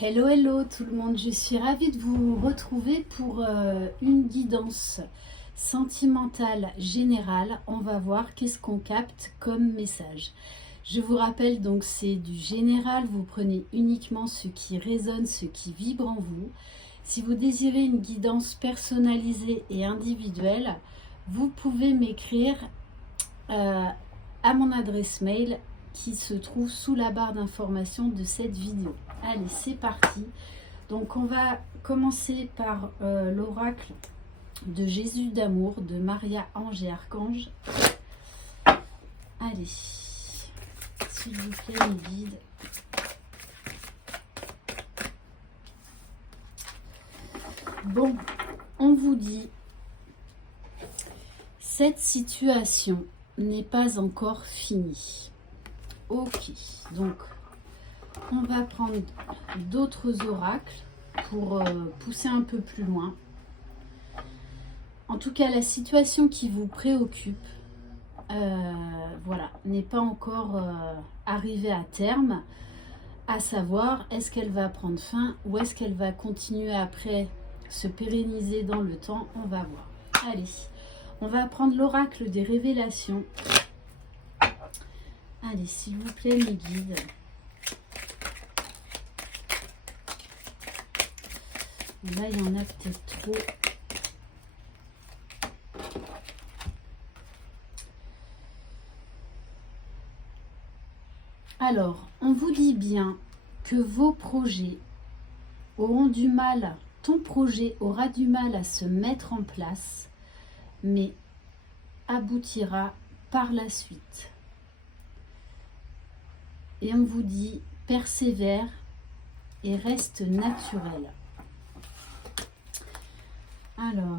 Hello, hello tout le monde, je suis ravie de vous retrouver pour une guidance sentimentale générale. On va voir qu'est-ce qu'on capte comme message. Je vous rappelle donc c'est du général, vous prenez uniquement ce qui résonne, ce qui vibre en vous. Si vous désirez une guidance personnalisée et individuelle, vous pouvez m'écrire à mon adresse mail qui se trouve sous la barre d'information de cette vidéo. Allez, c'est parti. Donc on va commencer par l'oracle de Jésus d'amour de Maria Ange et Archange. Allez, s'il vous plaît, mes guides. Bon, on vous dit, cette situation n'est pas encore finie. Ok, donc on va prendre d'autres oracles pour pousser un peu plus loin. En tout cas, la situation qui vous préoccupe, voilà, n'est pas encore arrivée à terme, à savoir est-ce qu'elle va prendre fin ou est-ce qu'elle va continuer après se pérenniser dans le temps. On va voir. Allez, on va prendre l'oracle des révélations. Allez, s'il vous plaît, mes guides. Là, il y en a peut-être trop. Alors, on vous dit bien que vos projets auront du mal, ton projet aura du mal à se mettre en place, mais aboutira par la suite. Et on vous dit, persévère et reste naturel. Alors,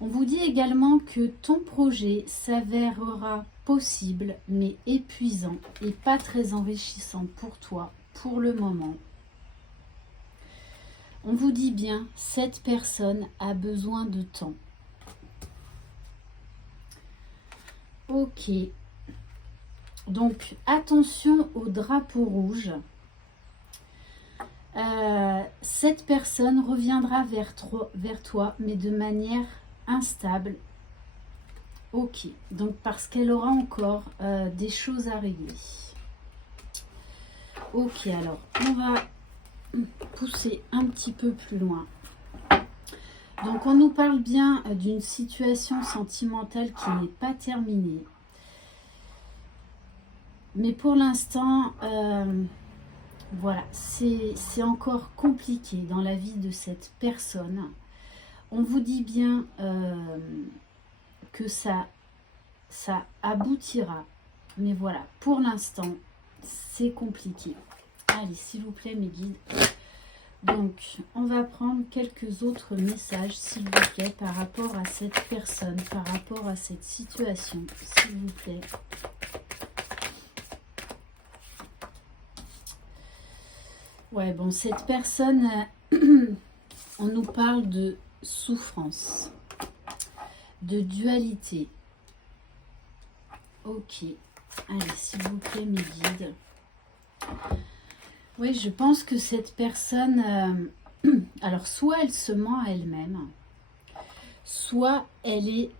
on vous dit également que ton projet s'avérera possible, mais épuisant et pas très enrichissant pour toi pour le moment. On vous dit bien, cette personne a besoin de temps. Ok. Donc, attention au drapeau rouge. Cette personne reviendra vers toi, mais de manière instable. Ok, donc parce qu'elle aura encore des choses à régler. Ok, alors on va pousser un petit peu plus loin. Donc on nous parle bien d'une situation sentimentale qui n'est pas terminée. Mais pour l'instant, voilà, c'est encore compliqué dans la vie de cette personne. On vous dit bien que ça aboutira. Mais voilà, pour l'instant, c'est compliqué. Allez, s'il vous plaît, mes guides. Donc, on va prendre quelques autres messages, s'il vous plaît, par rapport à cette personne, par rapport à cette situation, s'il vous plaît. Ouais, bon, cette personne, on nous parle de souffrance, de dualité. Ok, allez, s'il vous plaît, mes guides. Oui, je pense que cette personne, alors soit elle se ment à elle-même, soit elle est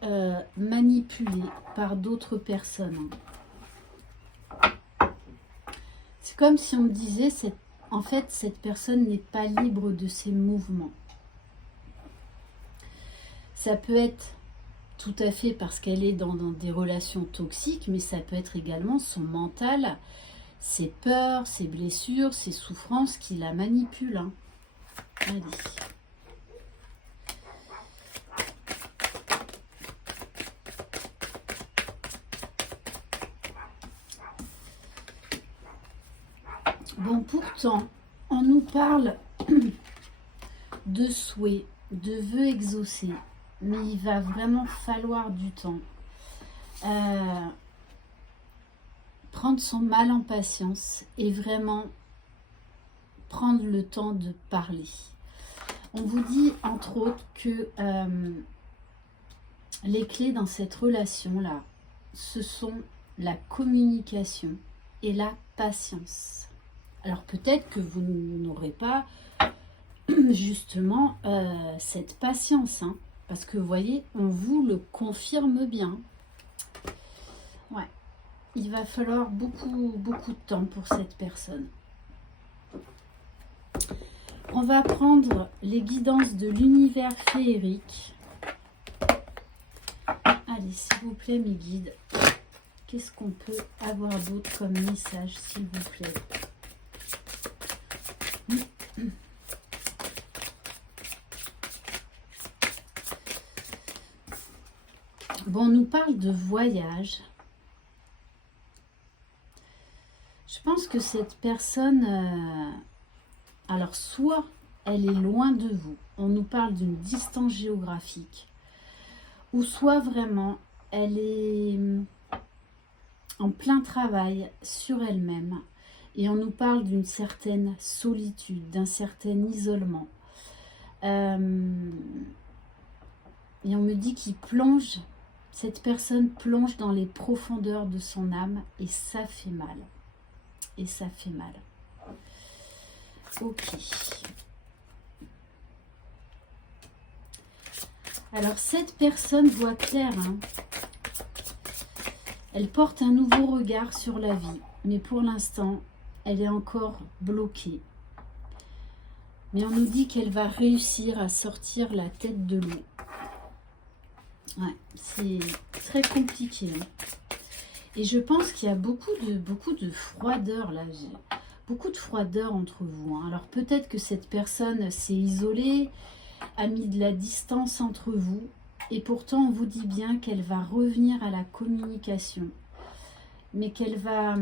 manipulée par d'autres personnes. C'est comme si on me disait, en fait, cette personne n'est pas libre de ses mouvements. Ça peut être tout à fait parce qu'elle est dans des relations toxiques, mais ça peut être également son mental, ses peurs, ses blessures, ses souffrances qui la manipulent. Hein. Allez. Bon, pourtant, on nous parle de souhaits, de vœux exaucés, mais il va vraiment falloir du temps. Prendre son mal en patience et vraiment prendre le temps de parler. On vous dit entre autres que les clés dans cette relation-là, ce sont la communication et la patience. Alors peut-être que vous n'aurez pas justement cette patience, hein, parce que vous voyez, on vous le confirme bien. Ouais, il va falloir beaucoup de temps pour cette personne. On va prendre les guidances de l'univers féerique. Allez, s'il vous plaît, mes guides, qu'est-ce qu'on peut avoir d'autre comme message, s'il vous plaît? Bon, on nous parle de voyage. Je pense que cette personne, alors soit elle est loin de vous, on nous parle d'une distance géographique, ou soit vraiment elle est en plein travail sur elle-même et on nous parle d'une certaine solitude, d'un certain isolement. Et on me dit qu'il plonge, cette personne plonge dans les profondeurs de son âme et ça fait mal. Et ça fait mal. Ok. Alors cette personne voit clair, hein. Elle porte un nouveau regard sur la vie, mais pour l'instant, elle est encore bloquée. Mais on nous dit qu'elle va réussir à sortir la tête de l'eau. Ouais, c'est très compliqué, hein. Et je pense qu'il y a beaucoup de froideur là. Beaucoup de froideur entre vous, hein. Alors peut-être que cette personne s'est isolée, a mis de la distance entre vous, et pourtant on vous dit bien qu'elle va revenir à la communication, mais qu'elle va,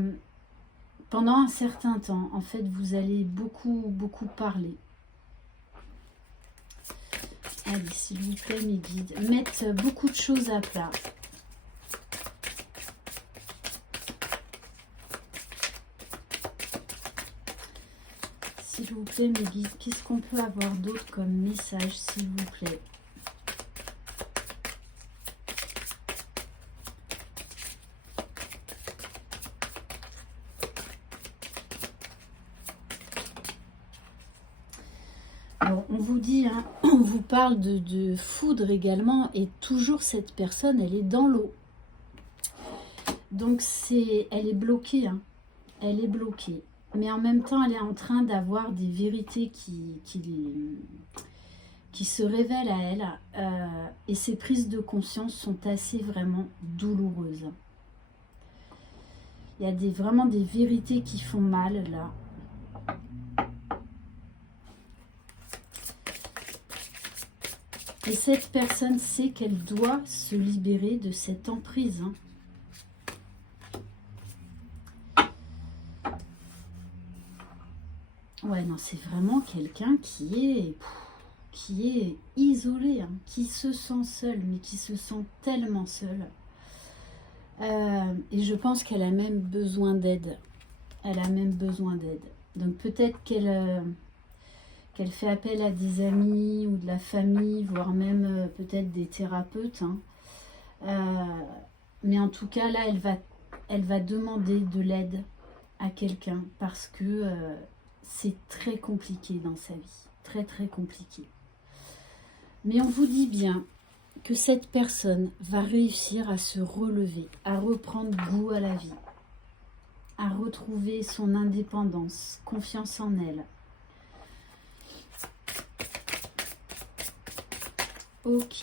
pendant un certain temps, en fait, vous allez beaucoup parler. Allez, s'il vous plaît, mes guides, mettre beaucoup de choses à plat. S'il vous plaît, mes guides, qu'est-ce qu'on peut avoir d'autre comme message, s'il vous plaît? Alors, on vous dit, hein, on vous parle de foudre également, et toujours cette personne, elle est dans l'eau. Donc, elle est bloquée, hein, elle est bloquée. Mais en même temps, elle est en train d'avoir des vérités qui se révèlent à elle. Et ses prises de conscience sont assez vraiment douloureuses. Il y a vraiment des vérités qui font mal, là. Et cette personne sait qu'elle doit se libérer de cette emprise, hein. Ouais, non, c'est vraiment quelqu'un qui est isolé, hein, qui se sent seul, mais qui se sent tellement seul. Et je pense qu'elle a même besoin d'aide. Elle a même besoin d'aide. Donc peut-être qu'elle fait appel à des amis ou de la famille, voire même peut-être des thérapeutes, hein. Mais en tout cas, là, elle va demander de l'aide à quelqu'un parce que c'est très compliqué dans sa vie. Très compliqué. Mais on vous dit bien que cette personne va réussir à se relever, à reprendre goût à la vie, à retrouver son indépendance, confiance en elle. Ok.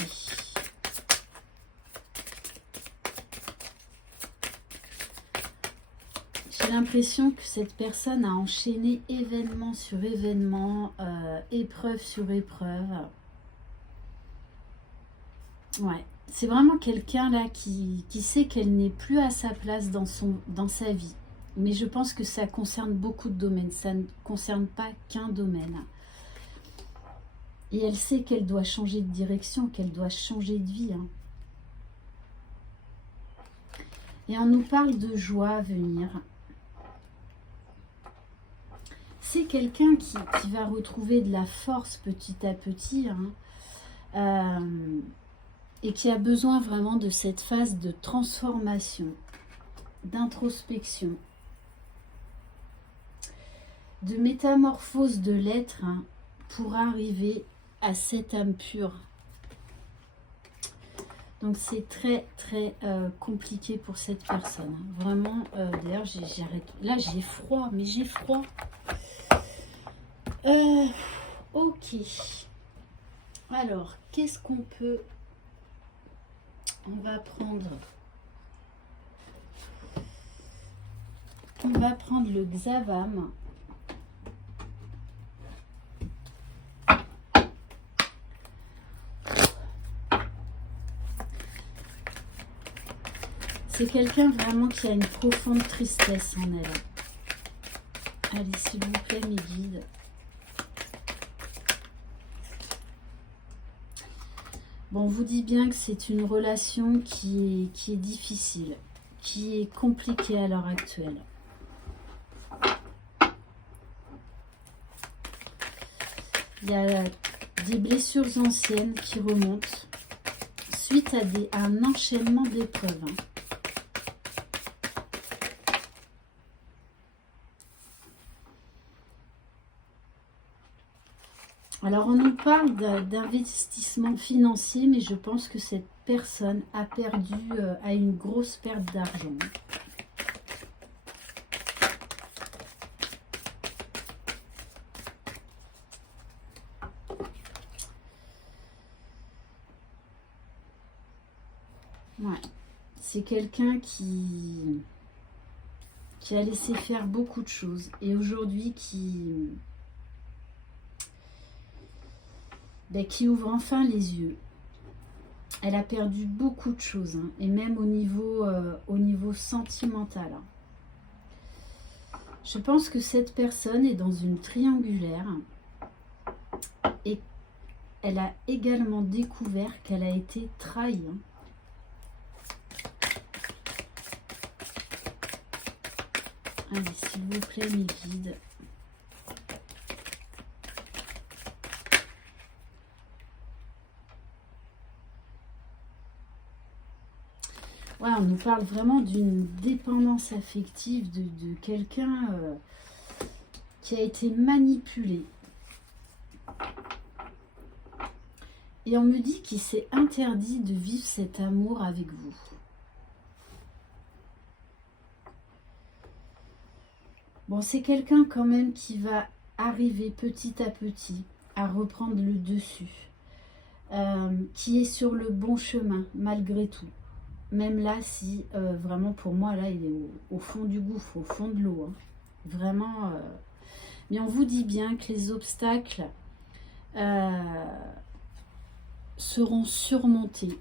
J'ai l'impression que cette personne a enchaîné événement sur événement, épreuve sur épreuve. Ouais, c'est vraiment quelqu'un là qui sait qu'elle n'est plus à sa place dans sa vie. Mais je pense que ça concerne beaucoup de domaines, ça ne concerne pas qu'un domaine. Et elle sait qu'elle doit changer de direction, qu'elle doit changer de vie, hein. Et on nous parle de joie à venir. C'est quelqu'un qui va retrouver de la force petit à petit, hein, et qui a besoin vraiment de cette phase de transformation. d'introspection, de métamorphose de l'être pour arriver à cette âme pure. Donc c'est très très compliqué pour cette personne. Vraiment, d'ailleurs j'arrête. Là j'ai froid, mais j'ai froid. Ok. Alors, qu'est-ce qu'on peut... On va prendre le Xavam. C'est quelqu'un vraiment qui a une profonde tristesse en elle. Allez, s'il vous plaît, mes guides. Bon, on vous dit bien que c'est une relation qui est difficile, qui est compliquée à l'heure actuelle. Il y a des blessures anciennes qui remontent suite à un enchaînement d'épreuves. Alors, on nous parle d'investissement financier, mais je pense que cette personne a une grosse perte d'argent. Ouais. C'est quelqu'un qui a laissé faire beaucoup de choses et aujourd'hui qui ouvre enfin les yeux. Elle a perdu beaucoup de choses, et même au niveau sentimental. Je pense que cette personne est dans une triangulaire et elle a également découvert qu'elle a été trahie. Allez, s'il vous plaît, mes guides. Ouais, on nous parle vraiment d'une dépendance affective de quelqu'un qui a été manipulé. Et on me dit qu'il s'est interdit de vivre cet amour avec vous. Bon, c'est quelqu'un quand même qui va arriver petit à petit à reprendre le dessus, qui est sur le bon chemin malgré tout. Même là, si vraiment pour moi, là, il est au fond du gouffre, au fond de l'eau. Vraiment. Mais on vous dit bien que les obstacles seront surmontés,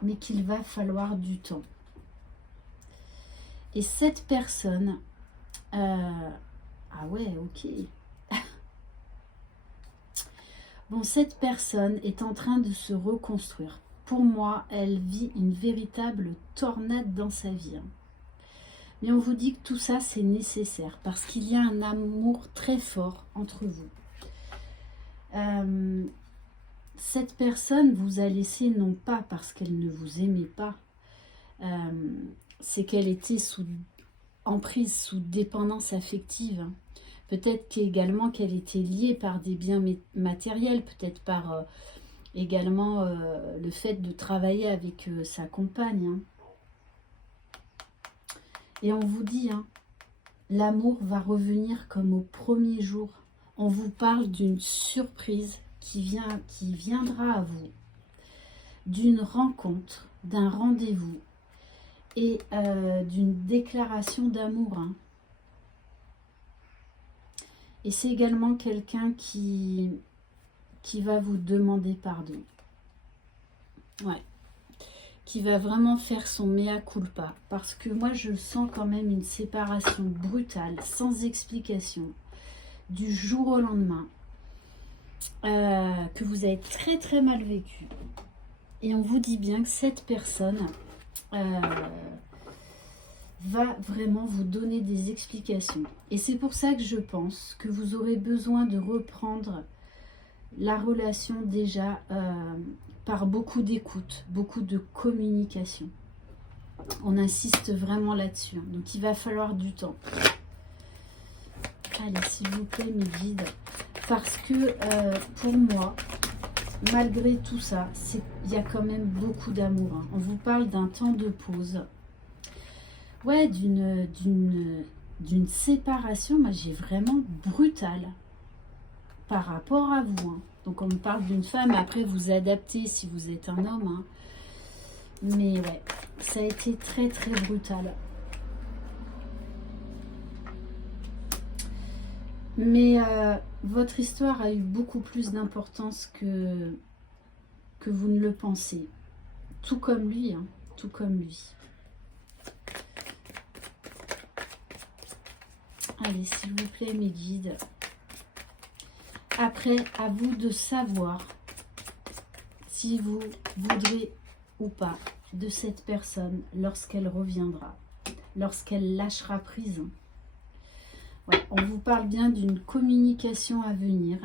mais qu'il va falloir du temps. Et cette personne... ah ouais, ok. Bon, cette personne est en train de se reconstruire. Pour moi, elle vit une véritable tornade dans sa vie. Mais on vous dit que tout ça, c'est nécessaire parce qu'il y a un amour très fort entre vous. Cette personne vous a laissé non pas parce qu'elle ne vous aimait pas, c'est qu'elle était en prise sous dépendance affective. Peut-être également qu'elle était liée par des biens matériels, peut-être par... également le fait de travailler avec sa compagne. Et on vous dit, l'amour va revenir comme au premier jour. On vous parle d'une surprise qui viendra à vous, d'une rencontre, d'un rendez-vous et d'une déclaration d'amour. Et c'est également quelqu'un qui va vous demander pardon. Ouais. Qui va vraiment faire son mea culpa. Parce que moi, je sens quand même une séparation brutale, sans explication, du jour au lendemain, que vous avez très très mal vécu. Et on vous dit bien que cette personne va vraiment vous donner des explications. Et c'est pour ça que je pense que vous aurez besoin de reprendre la relation déjà par beaucoup d'écoute, beaucoup de communication. On insiste vraiment là-dessus. Hein. Donc, il va falloir du temps. Allez, s'il vous plaît, mes guides. Parce que, pour moi, malgré tout ça, il y a quand même beaucoup d'amour. Hein. On vous parle d'un temps de pause. Ouais, d'une séparation, moi, j'ai vraiment brutale par rapport à vous. Hein. Donc, on me parle d'une femme. Après, vous adaptez si vous êtes un homme. Hein. Mais ouais, ça a été très, très brutal. Mais votre histoire a eu beaucoup plus d'importance que vous ne le pensez. Tout comme lui, hein, tout comme lui. Allez, s'il vous plaît, mes guides. Après, à vous de savoir si vous voudrez ou pas de cette personne lorsqu'elle reviendra, lorsqu'elle lâchera prise. Ouais, on vous parle bien d'une communication à venir,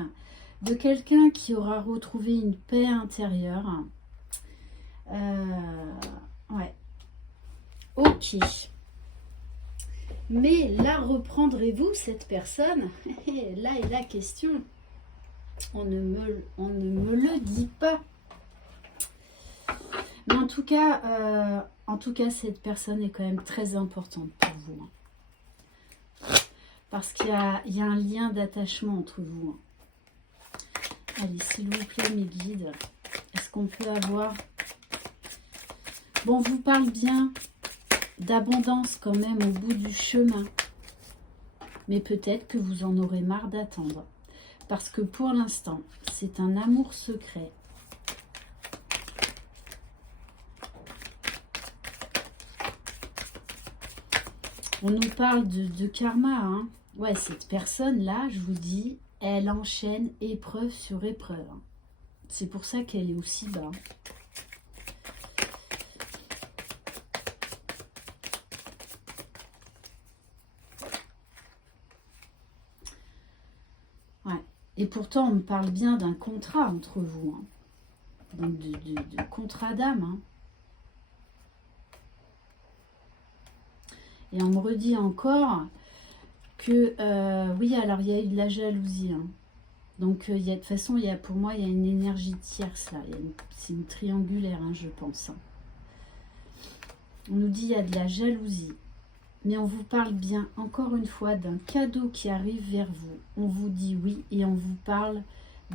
de quelqu'un qui aura retrouvé une paix intérieure. Ouais. Ok. Mais la reprendrez-vous, cette personne? Là est la question. On ne me le dit pas. Mais en tout cas, cette personne est quand même très importante pour vous. Hein. Parce qu'il y a un lien d'attachement entre vous. Allez, s'il vous plaît, mes guides, est-ce qu'on peut avoir... Bon, on vous parle bien d'abondance quand même au bout du chemin. Mais peut-être que vous en aurez marre d'attendre. Parce que pour l'instant, c'est un amour secret. On nous parle de karma, hein. Ouais, cette personne-là, je vous dis, elle enchaîne épreuve sur épreuve. C'est pour ça qu'elle est aussi bas. Ouais. Et pourtant, on me parle bien d'un contrat entre vous. Hein. Donc, de contrat d'âme. Hein. Et on me redit encore que, oui, alors il y a eu de la jalousie. Hein. Donc, de toute façon, pour moi, il y a une énergie tierce là. C'est une triangulaire, hein, je pense. Hein. On nous dit qu'il y a de la jalousie. Mais on vous parle bien, encore une fois, d'un cadeau qui arrive vers vous. On vous dit oui et on vous parle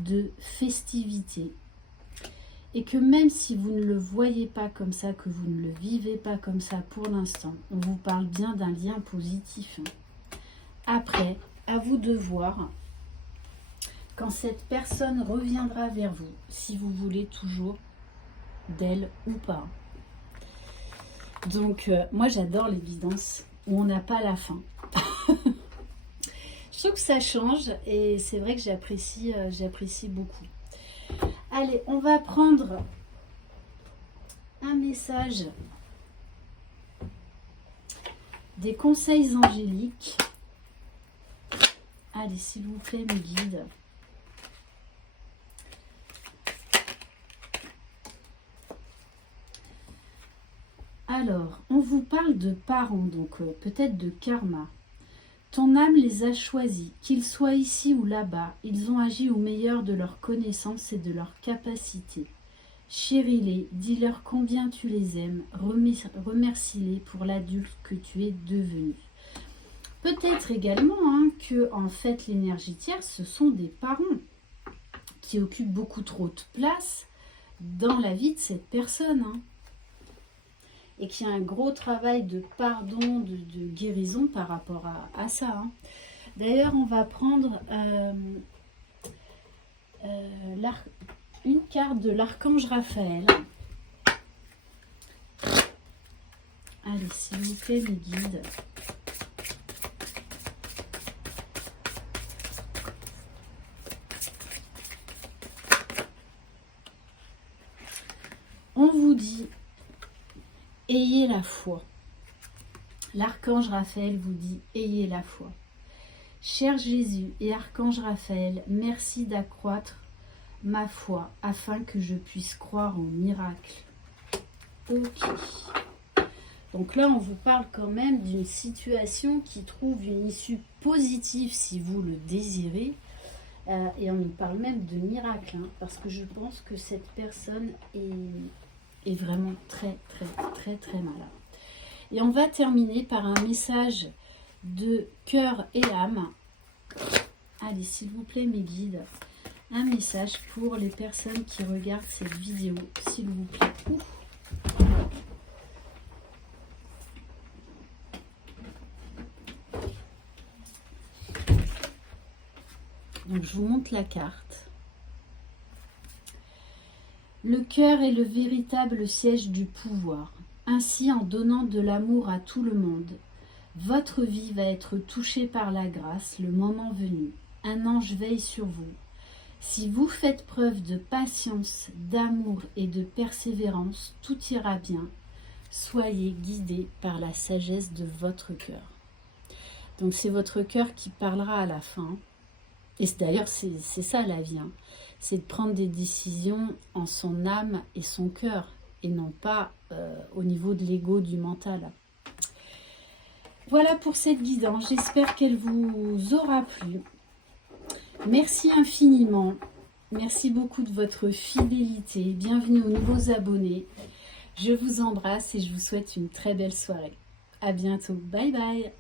de festivité. Et que même si vous ne le voyez pas comme ça, que vous ne le vivez pas comme ça pour l'instant, on vous parle bien d'un lien positif. Après, à vous de voir quand cette personne reviendra vers vous, si vous voulez toujours d'elle ou pas. Donc, moi j'adore les guidances où on n'a pas la fin. Je trouve que ça change et c'est vrai que j'apprécie beaucoup. Allez, on va prendre un message des conseils angéliques. Allez, s'il vous plaît, mes guides. Alors, on vous parle de parents, donc peut-être de karma. Ton âme les a choisis, qu'ils soient ici ou là-bas, ils ont agi au meilleur de leurs connaissances et de leurs capacités. Chéris-les, dis-leur combien tu les aimes, remercie-les pour l'adulte que tu es devenu. Peut-être également hein, que en fait l'énergie tierce, ce sont des parents qui occupent beaucoup trop de place dans la vie de cette personne. Hein. Et qu'il y a un gros travail de pardon, de guérison par rapport à ça. Hein. D'ailleurs, on va prendre une carte de l'archange Raphaël. Allez, s'il vous plaît, mes guides. On vous dit... Ayez la foi. L'archange Raphaël vous dit, ayez la foi. Cher Jésus et archange Raphaël, merci d'accroître ma foi afin que je puisse croire en miracle. Ok. Donc là, on vous parle quand même d'une situation qui trouve une issue positive si vous le désirez. Et on nous parle même de miracle, hein, parce que je pense que cette personne est vraiment très, très, très, très malade. Et on va terminer par un message de cœur et âme. Allez, s'il vous plaît, mes guides, un message pour les personnes qui regardent cette vidéo, s'il vous plaît. Ouf. Donc, je vous montre la carte. Le cœur est le véritable siège du pouvoir. Ainsi, en donnant de l'amour à tout le monde, votre vie va être touchée par la grâce le moment venu. Un ange veille sur vous. Si vous faites preuve de patience, d'amour et de persévérance, tout ira bien. Soyez guidés par la sagesse de votre cœur. Donc c'est votre cœur qui parlera à la fin. Et d'ailleurs, c'est ça la vie. Hein. C'est de prendre des décisions en son âme et son cœur, et non pas au niveau de l'ego, du mental. Voilà pour cette guidance. J'espère qu'elle vous aura plu. Merci infiniment. Merci beaucoup de votre fidélité. Bienvenue aux nouveaux abonnés. Je vous embrasse et je vous souhaite une très belle soirée. À bientôt. Bye bye.